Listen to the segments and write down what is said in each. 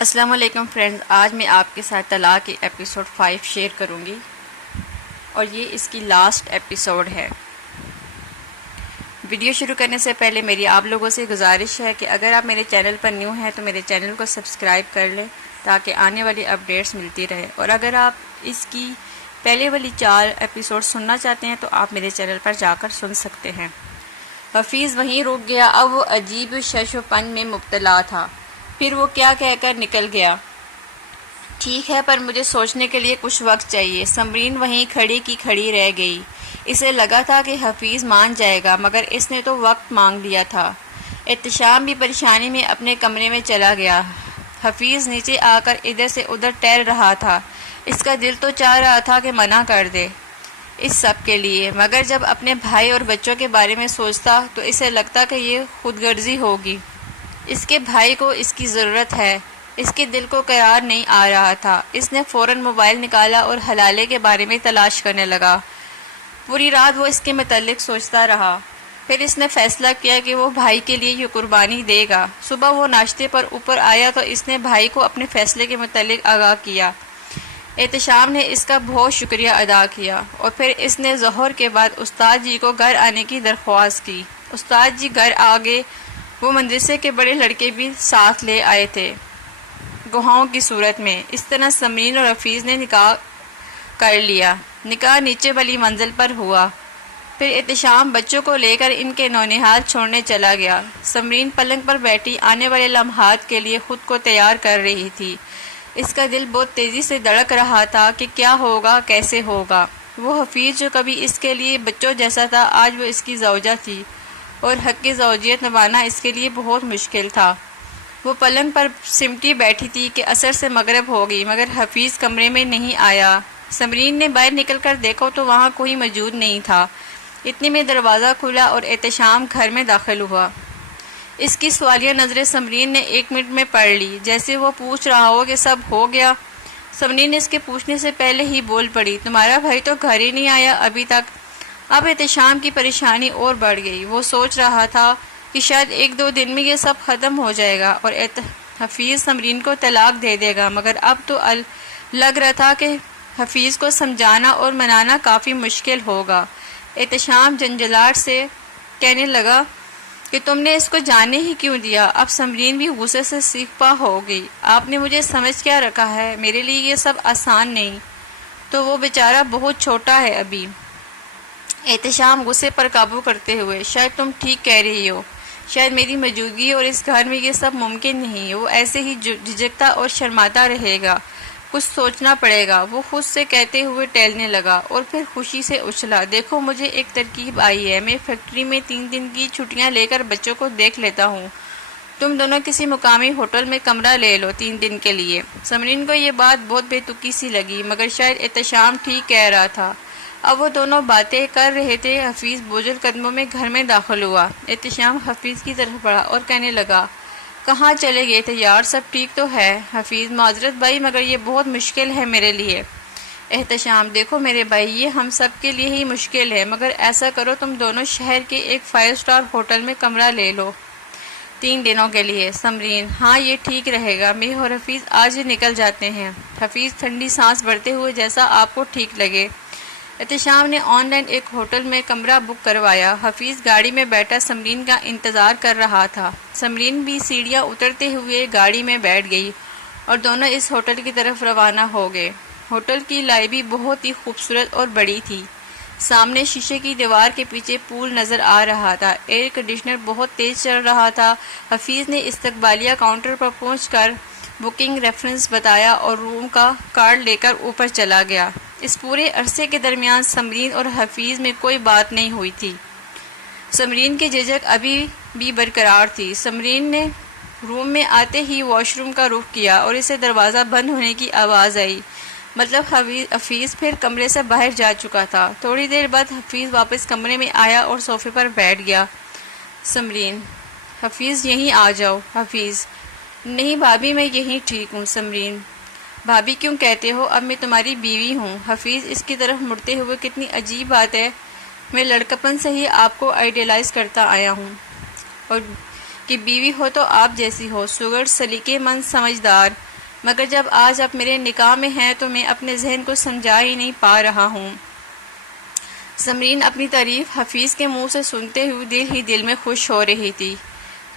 السلام علیکم فرینڈز، آج میں آپ کے ساتھ طلاق کی ایپیسوڈ 5 شیئر کروں گی اور یہ اس کی لاسٹ ایپیسوڈ ہے۔ ویڈیو شروع کرنے سے پہلے میری آپ لوگوں سے گزارش ہے کہ اگر آپ میرے چینل پر نیو ہیں تو میرے چینل کو سبسکرائب کر لیں تاکہ آنے والی اپڈیٹس ملتی رہے، اور اگر آپ اس کی پہلے والی 4 ایپیسوڈ سننا چاہتے ہیں تو آپ میرے چینل پر جا کر سن سکتے ہیں۔ حفیظ وہیں رک گیا۔ اب وہ عجیب شش و پن میں مبتلا تھا۔ پھر وہ کیا کہہ کر نکل گیا، ٹھیک ہے پر مجھے سوچنے کے لیے کچھ وقت چاہیے۔ سمرین وہیں کھڑی کی کھڑی رہ گئی۔ اسے لگا تھا کہ حفیظ مان جائے گا، مگر اس نے تو وقت مانگ لیا تھا۔ احتشام بھی پریشانی میں اپنے کمرے میں چلا گیا۔ حفیظ نیچے آ کر ادھر سے ادھر ٹہل رہا تھا۔ اس کا دل تو چاہ رہا تھا کہ منع کر دے اس سب کے لیے، مگر جب اپنے بھائی اور بچوں کے بارے میں سوچتا تو اسے لگتا کہ یہ خود غرضی ہوگی۔ اس کے بھائی کو اس کی ضرورت ہے۔ اس کے دل کو قرار نہیں آ رہا تھا۔ اس نے فوراً موبائل نکالا اور حلالے کے بارے میں تلاش کرنے لگا۔ پوری رات وہ اس کے متعلق سوچتا رہا۔ پھر اس نے فیصلہ کیا کہ وہ بھائی کے لیے یہ قربانی دے گا۔ صبح وہ ناشتے پر اوپر آیا تو اس نے بھائی کو اپنے فیصلے کے متعلق آگاہ کیا۔ احتشام نے اس کا بہت شکریہ ادا کیا، اور پھر اس نے ظہر کے بعد استاد جی کو گھر آنے کی درخواست کی۔ استاد جی گھر آ گئے۔ وہ مدرسے کے بڑے لڑکے بھی ساتھ لے آئے تھے گواہوں کی صورت میں۔ اس طرح سمرین اور حفیظ نے نکاح کر لیا۔ نکاح نیچے والی منزل پر ہوا۔ پھر احتشام بچوں کو لے کر ان کے نونہال چھوڑنے چلا گیا۔ سمرین پلنگ پر بیٹھی آنے والے لمحات کے لیے خود کو تیار کر رہی تھی۔ اس کا دل بہت تیزی سے دھڑک رہا تھا کہ کیا ہوگا، کیسے ہوگا۔ وہ حفیظ جو کبھی اس کے لیے بچوں جیسا تھا، آج وہ اس کی زوجہ تھی، اور حق کی زوجیت نبھانا اس کے لیے بہت مشکل تھا۔ وہ پلنگ پر سمٹی بیٹھی تھی کہ عصر سے مغرب ہو گئی، مگر حفیظ کمرے میں نہیں آیا۔ سمرین نے باہر نکل کر دیکھا تو وہاں کوئی موجود نہیں تھا۔ اتنے میں دروازہ کھلا اور احتشام گھر میں داخل ہوا۔ اس کی سوالیہ نظریں سمرین نے 1 منٹ میں پڑھ لی، جیسے وہ پوچھ رہا ہو کہ سب ہو گیا۔ سمرین نے اس کے پوچھنے سے پہلے ہی بول پڑی، تمہارا بھائی تو گھر ہی نہیں آیا ابھی تک۔ اب احتشام کی پریشانی اور بڑھ گئی۔ وہ سوچ رہا تھا کہ شاید 1-2 دن میں یہ سب ختم ہو جائے گا اور حفیظ سمرین کو طلاق دے دے گا، مگر اب تو لگ رہا تھا کہ حفیظ کو سمجھانا اور منانا کافی مشکل ہوگا۔ احتشام جھنجھلاہٹ سے کہنے لگا کہ تم نے اس کو جانے ہی کیوں دیا؟ اب سمرین بھی غصے سے سیخ پا ہو گئی۔ آپ نے مجھے سمجھ کیا رکھا ہے؟ میرے لیے یہ سب آسان نہیں، تو وہ بیچارہ بہت چھوٹا ہے ابھی۔ احتشام غصے پر قابو کرتے ہوئے، شاید تم ٹھیک کہہ رہی ہو، شاید میری موجودگی اور اس گھر میں یہ سب ممکن نہیں۔ وہ ایسے ہی جھجکتا اور شرماتا رہے گا، کچھ سوچنا پڑے گا، وہ خود سے کہتے ہوئے ٹہلنے لگا، اور پھر خوشی سے اچھلا، دیکھو مجھے ایک ترکیب آئی ہے، میں فیکٹری میں 3 دن کی چھٹیاں لے کر بچوں کو دیکھ لیتا ہوں، تم دونوں کسی مقامی ہوٹل میں کمرہ لے لو 3 دن کے لیے۔ سمرین کو یہ بات بہت بے تکی سی لگی، مگر شاید احتشام ٹھیک کہہ رہا تھا۔ اب وہ دونوں باتیں کر رہے تھے۔ حفیظ بوجھل قدموں میں گھر میں داخل ہوا۔ احتشام حفیظ کی طرف بڑھا اور کہنے لگا، کہاں چلے گئے تھے یار، سب ٹھیک تو ہے؟ حفیظ، معذرت بھائی، مگر یہ بہت مشکل ہے میرے لیے۔ احتشام، دیکھو میرے بھائی، یہ ہم سب کے لیے ہی مشکل ہے، مگر ایسا کرو تم دونوں شہر کے ایک 5 اسٹار ہوٹل میں کمرہ لے لو 3 دنوں کے لیے۔ سمرین، ہاں یہ ٹھیک رہے گا، میں اور حفیظ آج ہی نکل جاتے ہیں۔ حفیظ، ٹھنڈی سانس بھرتے ہوئے، جیسا آپ کو ٹھیک لگے۔ احتشام نے آن لائن ایک ہوٹل میں کمرہ بک کروایا۔ حفیظ گاڑی میں بیٹھا سمرین کا انتظار کر رہا تھا۔ سمرین بھی سیڑھیاں اترتے ہوئے گاڑی میں بیٹھ گئی اور دونوں اس ہوٹل کی طرف روانہ ہو گئے۔ ہوٹل کی لابی بہت ہی خوبصورت اور بڑی تھی۔ سامنے شیشے کی دیوار کے پیچھے پول نظر آ رہا تھا۔ ایئر کنڈیشنر بہت تیز چل رہا تھا۔ حفیظ نے استقبالیہ کاؤنٹر پر پہنچ کر بکنگ ریفرنس بتایا اور روم کا کارڈ لے کر اوپر چلا گیا۔ اس پورے عرصے کے درمیان سمرین اور حفیظ میں کوئی بات نہیں ہوئی تھی۔ سمرین کی جھجک ابھی بھی برقرار تھی۔ سمرین نے روم میں آتے ہی واش روم کا رخ کیا اور اسے دروازہ بند ہونے کی آواز آئی، مطلب حفیظ پھر کمرے سے باہر جا چکا تھا۔ تھوڑی دیر بعد حفیظ واپس کمرے میں آیا اور صوفے پر بیٹھ گیا۔ سمرین، حفیظ یہیں آ جاؤ۔ حفیظ، نہیں بھابھی، میں یہیں ٹھیک ہوں۔ سمرین، بھابھی کیوں کہتے ہو؟ اب میں تمہاری بیوی ہوں۔ حفیظ اس کی طرف مڑتے ہوئے، کتنی عجیب بات ہے، میں لڑکپن سے ہی آپ کو آئیڈیلائز کرتا آیا ہوں، اور کہ بیوی ہو تو آپ جیسی ہو، سگر، سلیقے مند، سمجھدار۔ مگر جب آج آپ میرے نکاح میں ہیں تو میں اپنے ذہن کو سمجھا ہی نہیں پا رہا ہوں۔ سمرین اپنی تعریف حفیظ کے منہ سے سنتے ہوئے دل ہی دل میں خوش ہو رہی تھی۔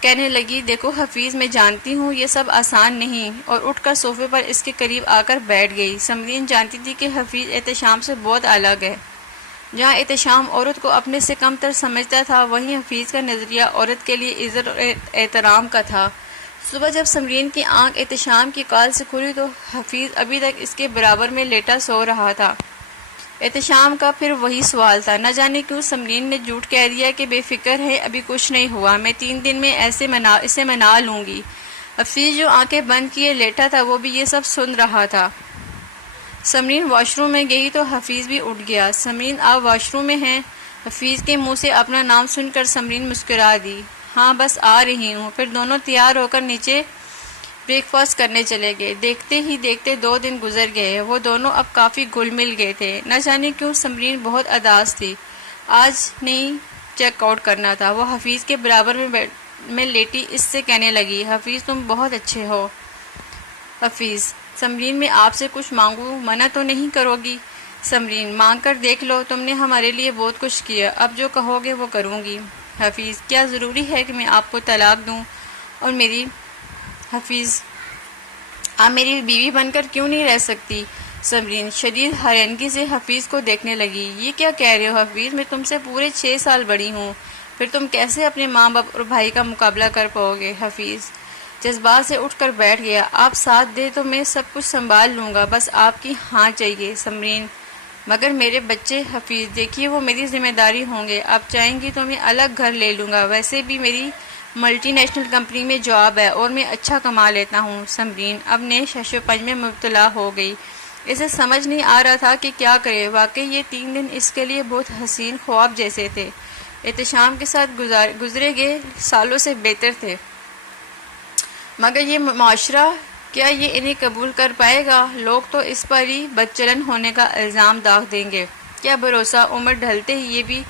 کہنے لگی، دیکھو حفیظ، میں جانتی ہوں یہ سب آسان نہیں، اور اٹھ کر صوفے پر اس کے قریب آ کر بیٹھ گئی۔ سمرین جانتی تھی کہ حفیظ احتشام سے بہت الگ ہے۔ جہاں احتشام عورت کو اپنے سے کم تر سمجھتا تھا، وہیں حفیظ کا نظریہ عورت کے لیے عزت اور احترام کا تھا۔ صبح جب سمرین کی آنکھ احتشام کی کال سے کھلی تو حفیظ ابھی تک اس کے برابر میں لیٹا سو رہا تھا۔ احتشام کا پھر وہی سوال تھا، نہ جانے کیوں سمرین نے جھوٹ کہہ دیا کہ بے فکر ہے، ابھی کچھ نہیں ہوا، میں 3 دن میں اسے منا لوں گی۔ حفیظ جو آنکھیں بند کیے لیٹا تھا وہ بھی یہ سب سن رہا تھا۔ سمرین واش روم میں گئی تو حفیظ بھی اٹھ گیا۔ سمرین، آپ واش روم میں ہیں؟ حفیظ کے منہ سے اپنا نام سن کر سمرین مسکرا دی۔ ہاں بس آ رہی ہوں۔ پھر دونوں تیار ہو کر نیچے بریک فاسٹ کرنے چلے گئے۔ دیکھتے ہی دیکھتے 2 دن گزر گئے۔ وہ دونوں اب کافی گل مل گئے تھے۔ نہ جانے کیوں سمرین بہت اداس تھی۔ آج نہیں چیک آؤٹ کرنا تھا۔ وہ حفیظ کے برابر میں لیٹی اس سے کہنے لگی، حفیظ تم بہت اچھے ہو۔ حفیظ، سمرین میں آپ سے کچھ مانگوں، منع تو نہیں کرو گی؟ سمرین، مانگ کر دیکھ لو، تم نے ہمارے لیے بہت کچھ کیا، اب جو کہو گے وہ کروں گی۔ حفیظ، کیا ضروری ہے کہ میں آپ کو طلاق دوں اور حفیظ، آپ میری بیوی بن کر کیوں نہیں رہ سکتی؟ سمرین شدید حیرانگی سے حفیظ کو دیکھنے لگی۔ یہ کیا کہہ رہے ہو حفیظ، میں تم سے پورے 6 سال بڑی ہوں، پھر تم کیسے اپنے ماں باپ اور بھائی کا مقابلہ کر پاؤ گے؟ حفیظ جذبات سے اٹھ کر بیٹھ گیا۔ آپ ساتھ دے تو میں سب کچھ سنبھال لوں گا، بس آپ کی ہاں چاہیے۔ سمرین، مگر میرے بچے؟ حفیظ، دیکھیے وہ میری ذمہ داری ہوں گے، آپ چاہیں گی تو میں الگ گھر لے لوں گا، ویسے بھی میری ملٹی نیشنل کمپنی میں جاب ہے اور میں اچھا کما لیتا ہوں۔ سمرین اب نئے شش و پنج میں مبتلا ہو گئی۔ اسے سمجھ نہیں آ رہا تھا کہ کیا کرے۔ واقعی یہ 3 دن اس کے لیے بہت حسین خواب جیسے تھے، احتشام کے ساتھ گزرے گئے سالوں سے بہتر تھے، مگر یہ معاشرہ، کیا یہ انہیں قبول کر پائے گا؟ لوگ تو اس پر ہی بدچلن ہونے کا الزام داغ دیں گے، کیا بھروسہ عمر ڈھلتے ہی یہ بھی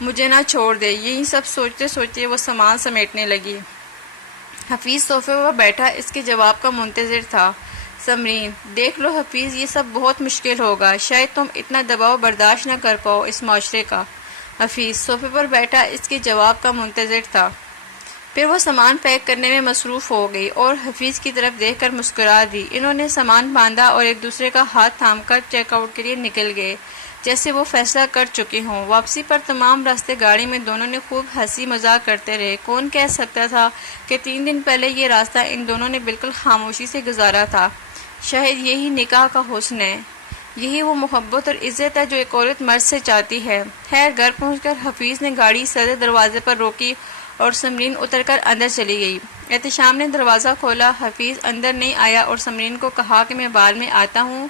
مجھے نہ چھوڑ دے۔ یہی سب سوچتے سوچتے وہ سامان سمیٹنے لگی۔ حفیظ صوفے پر بیٹھا اس کے جواب کا منتظر تھا۔ سمرین، دیکھ لو حفیظ، یہ سب بہت مشکل ہوگا، شاید تم اتنا دباؤ برداشت نہ کر پاؤ اس معاشرے کا۔ حفیظ صوفے پر بیٹھا اس کے جواب کا منتظر تھا۔ پھر وہ سامان پیک کرنے میں مصروف ہو گئی اور حفیظ کی طرف دیکھ کر مسکرا دی۔ انہوں نے سامان باندھا اور ایک دوسرے کا ہاتھ تھام کر چیک آؤٹ کے لیے نکل گئے، جیسے وہ فیصلہ کر چکے ہوں۔ واپسی پر تمام راستے گاڑی میں دونوں نے خوب ہنسی مذاق کرتے رہے۔ کون کہہ سکتا تھا کہ 3 دن پہلے یہ راستہ ان دونوں نے بالکل خاموشی سے گزارا تھا۔ شاید یہی نکاح کا حسن ہے، یہی وہ محبت اور عزت ہے جو ایک عورت مرد سے چاہتی ہے۔ خیر گھر پہنچ کر حفیظ نے گاڑی صدر دروازے پر روکی اور سمرین اتر کر اندر چلی گئی۔ احتشام نے دروازہ کھولا۔ حفیظ اندر نہیں آیا اور سمرین کو کہا کہ میں بعد میں آتا ہوں،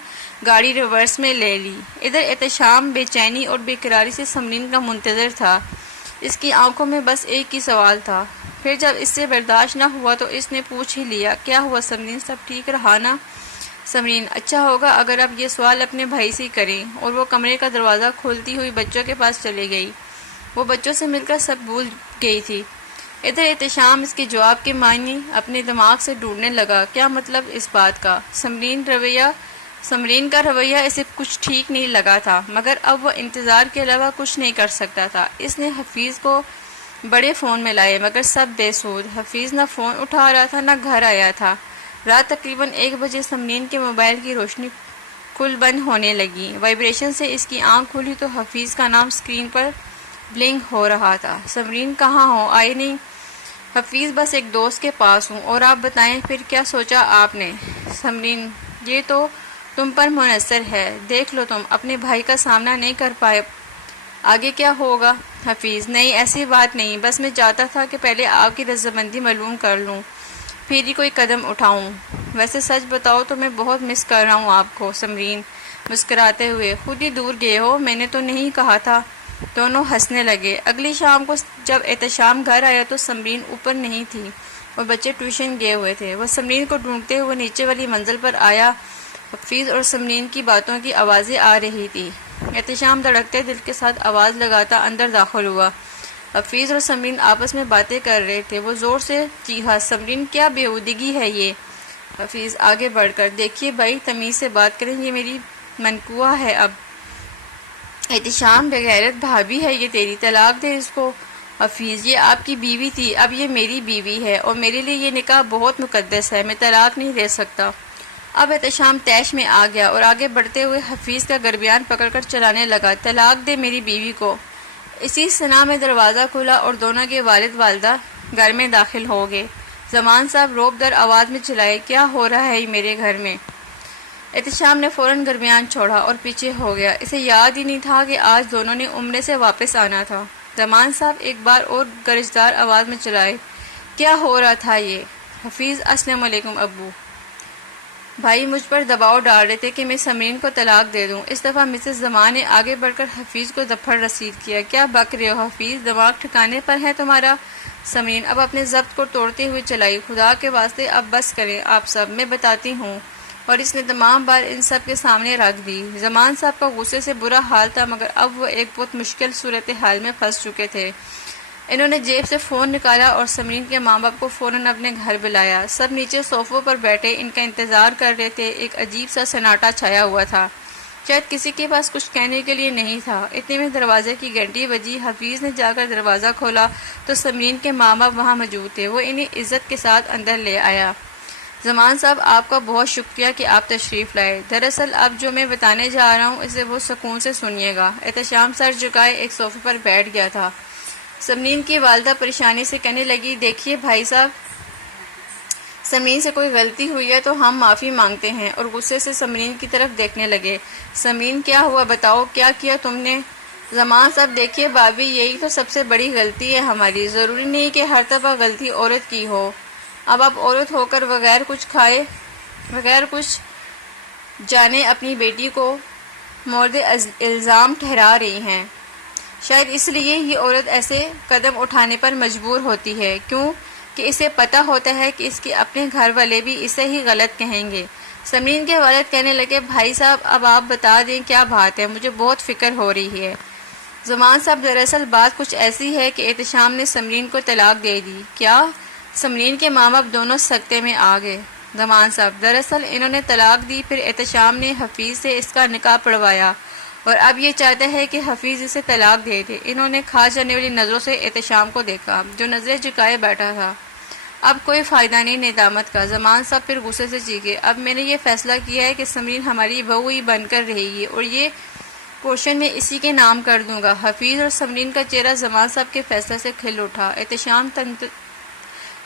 گاڑی ریورس میں لے لی۔ ادھر احتشام بے چینی اور بے قراری سے سمرین کا منتظر تھا۔ اس کی آنکھوں میں بس ایک ہی سوال تھا۔ پھر جب اس سے برداشت نہ ہوا تو اس نے پوچھ ہی لیا، کیا ہوا سمرین، سب ٹھیک رہا نا؟ سمرین، اچھا ہوگا اگر آپ یہ سوال اپنے بھائی سے کریں، اور وہ کمرے کا دروازہ کھولتی ہوئی بچوں کے پاس چلی گئی۔ وہ بچوں سے مل کر سب بھول گئی تھی۔ ادھر احتشام اس کے جواب کے معنی اپنے دماغ سے ڈھونڈنے لگا، کیا مطلب اس بات کا؟ سمرین کا رویہ اسے کچھ ٹھیک نہیں لگا تھا، مگر اب وہ انتظار کے علاوہ کچھ نہیں کر سکتا تھا۔ اس نے حفیظ کو بڑے فون میں لائے، مگر سب بے سود۔ حفیظ نہ فون اٹھا رہا تھا نہ گھر آیا تھا۔ رات تقریباً 1 بجے سمرین کے موبائل کی روشنی کل بند ہونے لگی۔ وائبریشن سے اس کی آنکھ کھلی تو حفیظ کا نام اسکرین پر بلنک ہو رہا تھا۔ سمرین، کہاں ہو، آئے نہیں؟ حفیظ، بس ایک دوست کے پاس ہوں، اور آپ بتائیں پھر کیا سوچا آپ نے؟ سمرین، یہ تو تم پر منحصر ہے، دیکھ لو تم اپنے بھائی کا سامنا نہیں کر پائے، آگے کیا ہوگا؟ حفیظ، نہیں ایسی بات نہیں، بس میں چاہتا تھا کہ پہلے آپ کی رضامندی معلوم کر لوں، پھر ہی کوئی قدم اٹھاؤں۔ ویسے سچ بتاؤ تو میں بہت مس کر رہا ہوں آپ کو۔ سمرین مسکراتے ہوئے، خود ہی دور گئے ہو، میں نے تو نہیں کہا تھا۔ دونوں ہنسنے لگے۔ اگلی شام کو جب احتشام گھر آیا تو سمرین اوپر نہیں تھی اور بچے ٹیوشن گئے ہوئے تھے۔ وہ سمرین کو ڈھونڈتے ہوئے نیچے والی منزل پر آیا۔ حفیظ اور سمرین کی باتوں کی آوازیں آ رہی تھی۔ احتشام دھڑکتے دل کے ساتھ آواز لگاتا اندر داخل ہوا۔ حفیظ اور سمرین آپس میں باتیں کر رہے تھے۔ وہ زور سے چیخا، سمرین، کیا بیہودگی ہے یہ؟ حفیظ آگے بڑھ کر، دیکھیے بھائی تمیز سے بات کریں، یہ میری منقوہ ہے، اب احتشام بغیرت بھابی ہے، یہ تیری، طلاق دے اس کو۔ حفیظ یہ آپ کی بیوی تھی، اب یہ میری بیوی ہے اور میرے لیے یہ نکاح بہت مقدس ہے، میں طلاق نہیں دے سکتا۔ اب احتشام طیش میں آ گیا اور آگے بڑھتے ہوئے حفیظ کا گریبان پکڑ کر چلانے لگا، طلاق دے میری بیوی کو۔ اسی ثنا میں دروازہ کھلا اور دونوں کے والد والدہ گھر میں داخل ہو گئے۔ زمان صاحب روب در آواز میں چلائے، کیا ہو رہا ہے میرے گھر میں؟ احتشام نے فوراً گریبان چھوڑا اور پیچھے ہو گیا، اسے یاد ہی نہیں تھا کہ آج دونوں نے عمرے سے واپس آنا تھا۔ زمان صاحب ایک بار اور گرجدار آواز میں چلائے، کیا ہو رہا تھا یہ؟ حفیظ، السلام علیکم ابو۔ بھائی مجھ پر دباؤ ڈال رہے تھے کہ میں سمرین کو طلاق دے دوں۔ اس دفعہ مسز زمان نے آگے بڑھ کر حفیظ کو دفعہ رسید کیا، کیا بک رہے ہو حفیظ، دماغ ٹھکانے پر ہے تمہارا؟ سمرین اب اپنے ضبط کو توڑتے ہوئے چلائی، خدا کے واسطے اب بس کریں آپ سب، میں بتاتی ہوں، اور اس نے تمام بار ان سب کے سامنے رکھ دی۔ زمان صاحب کا غصے سے برا حال تھا، مگر اب وہ ایک بہت مشکل صورتحال میں پھنس چکے تھے۔ انہوں نے جیب سے فون نکالا اور سمرین کے ماں باپ کو فوراً اپنے گھر بلایا۔ سب نیچے صوفوں پر بیٹھے ان کا انتظار کر رہے تھے۔ ایک عجیب سا سناٹا چھایا ہوا تھا، شاید کسی کے پاس کچھ کہنے کے لیے نہیں تھا۔ اتنے میں دروازے کی گھنٹی بجی، حفیظ نے جا کر دروازہ کھولا تو سمرین کے ماں باپ وہاں موجود تھے، وہ انہیں عزت کے ساتھ اندر لے آیا۔ زمان صاحب آپ کا بہت شکریہ کہ آپ تشریف لائے، دراصل اب جو میں بتانے جا رہا ہوں اسے بہت سکون سے سنیے گا۔ احتشام سر جھکائے ایک صوفے پر بیٹھ گیا تھا۔ سمرین کی والدہ پریشانی سے کہنے لگی، دیکھیے بھائی صاحب، سمرین سے کوئی غلطی ہوئی ہے تو ہم معافی مانگتے ہیں، اور غصے سے سمرین کی طرف دیکھنے لگے۔ سمرین کیا ہوا، بتاؤ کیا کیا تم نے؟ زمان صاحب، دیکھیے بھابھی، یہی تو سب سے بڑی غلطی ہے ہماری، ضروری نہیں کہ ہر دفعہ غلطی عورت کی ہو۔ اب آپ عورت ہو کر بغیر کچھ کھائے، بغیر کچھ جانے اپنی بیٹی کو مورد الزام ٹھہرا رہی ہیں۔ شاید اس لیے یہ عورت ایسے قدم اٹھانے پر مجبور ہوتی ہے، کیوں کہ اسے پتہ ہوتا ہے کہ اس کے اپنے گھر والے بھی اسے ہی غلط کہیں گے۔ سمرین کے والد کہنے لگے، بھائی صاحب اب آپ بتا دیں کیا بات ہے، مجھے بہت فکر ہو رہی ہے۔ زمان صاحب، دراصل بات کچھ ایسی ہے کہ احتشام نے سمرین کو طلاق دے دی۔ کیا؟ سمرین کے ماں باپ دونوں سکتے میں آ گئے۔ زمان صاحب، دراصل انہوں نے طلاق دی، پھر احتشام نے حفیظ سے اس کا نکاح پڑھوایا اور اب یہ چاہتا ہے کہ حفیظ اسے طلاق دے دے۔ انہوں نے کھا جانے والی نظروں سے احتشام کو دیکھا، جو نظریں جھکائے بیٹھا تھا۔ اب کوئی فائدہ نہیں ندامت کا۔ زمان صاحب پھر غصے سے چیخے، اب میں نے یہ فیصلہ کیا ہے کہ سمرین ہماری بہو ہی بن کر رہے گی اور یہ پورشن میں اسی کے نام کر دوں گا۔ حفیظ اور سمرین کا چہرہ زمان صاحب کے فیصلے سے کھل اٹھا۔ احتشام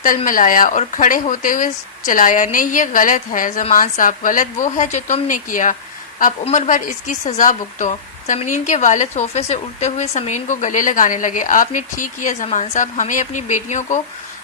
تل ملایا اور کھڑے ہوتے ہوئے چلایا، نہیں یہ غلط ہے زمان صاحب، غلط وہ ہے جو تم نے کیا، اب عمر بھر اس کی سزا بھگتو۔ سمرین کے والد صوفے سے اٹھتے ہوئے سمرین کو گلے لگانے لگے، آپ نے ٹھیک کیا زمان صاحب، ہمیں اپنی بیٹیوں کو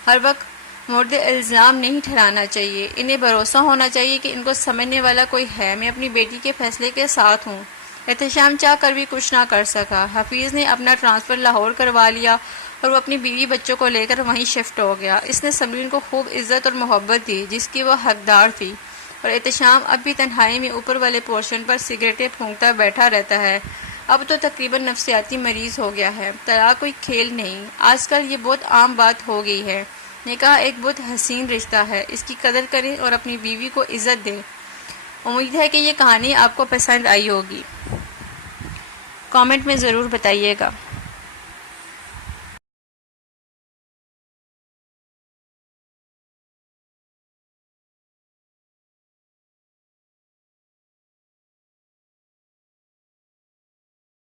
ہر وقت مورد الزام نہیں ٹھہرانا چاہیے، انہیں بھروسہ ہونا چاہیے کہ ان کو سمجھنے والا کوئی ہے، میں اپنی بیٹی کے فیصلے کے ساتھ ہوں۔ احتشام چاہ کر بھی کچھ نہ کر سکا۔ حفیظ نے اپنا ٹرانسفر لاہور کروا لیا اور وہ اپنی بیوی بچوں کو لے کر وہیں شفٹ ہو گیا۔ اس نے سمرین کو خوب عزت اور محبت دی جس کی وہ حقدار تھی، اور احتشام اب بھی تنہائی میں اوپر والے پورشن پر سگریٹیں پھونکتا بیٹھا رہتا ہے۔ اب تو تقریباً نفسیاتی مریض ہو گیا ہے۔ طلاق کوئی کھیل نہیں، آج کل یہ بہت عام بات ہو گئی ہے۔ نکاح ایک بہت حسین رشتہ ہے، اس کی قدر کریں اور اپنی بیوی کو عزت دیں۔ امید ہے کہ یہ کہانی آپ کو پسند آئی ہوگی، کامنٹ میں ضرور بتائیے گا۔